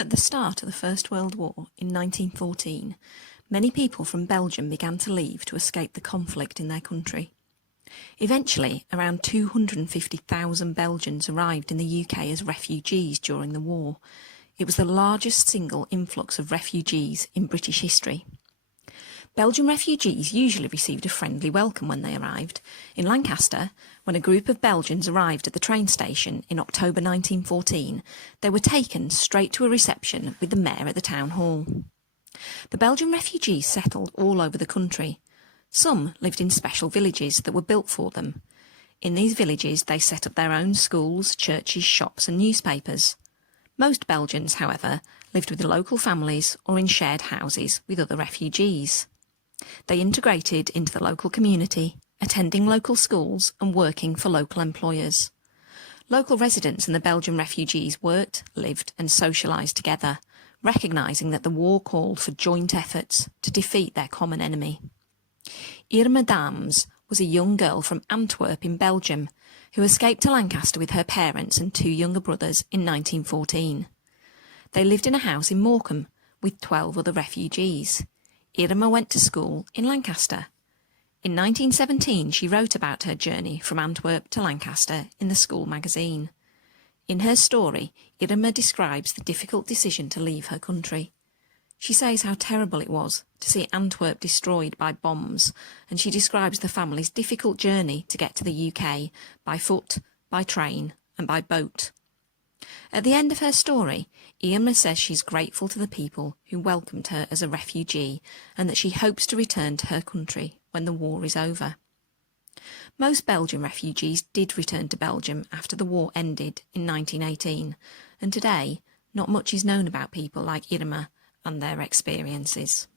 At the start of the First World War in 1914, many people from Belgium began to leave to escape the conflict in their country. Eventually, around 250,000 Belgians arrived in the UK as refugees during the war. It was the largest single influx of refugees in British history. Belgian refugees usually received a friendly welcome when they arrived. In Lancaster, when a group of Belgians arrived at the train station in October 1914, they were taken straight to a reception with the mayor at the town hall. The Belgian refugees settled all over the country. Some lived in special villages that were built for them. In these villages, they set up their own schools, churches, shops and newspapers. Most Belgians, however, lived with local families or in shared houses with other refugees. They integrated into the local community, attending local schools and working for local employers. Local residents and the Belgian refugees worked, lived and socialised together, recognising that the war called for joint efforts to defeat their common enemy. Irma daems was a young girl from Antwerp in Belgium who escaped to Lancaster with her parents and two younger brothers in 1914. They lived in a house in Morecambe with 12 other refugees. Irma went to school in Lancaster. In 1917, she wrote about her journey from Antwerp to Lancaster in the school magazine. In her story, Irma describes the difficult decision to leave her country. She says how terrible it was to see Antwerp destroyed by bombs, and she describes the family's difficult journey to get to the UK by foot, by train and by boat. At the end of her story, Irma says she's grateful to the people who welcomed her as a refugee and that she hopes to return to her country when the war is over. Most Belgian refugees did return to Belgium after the war ended in 1918, and today not much is known about people like Irma and their experiences.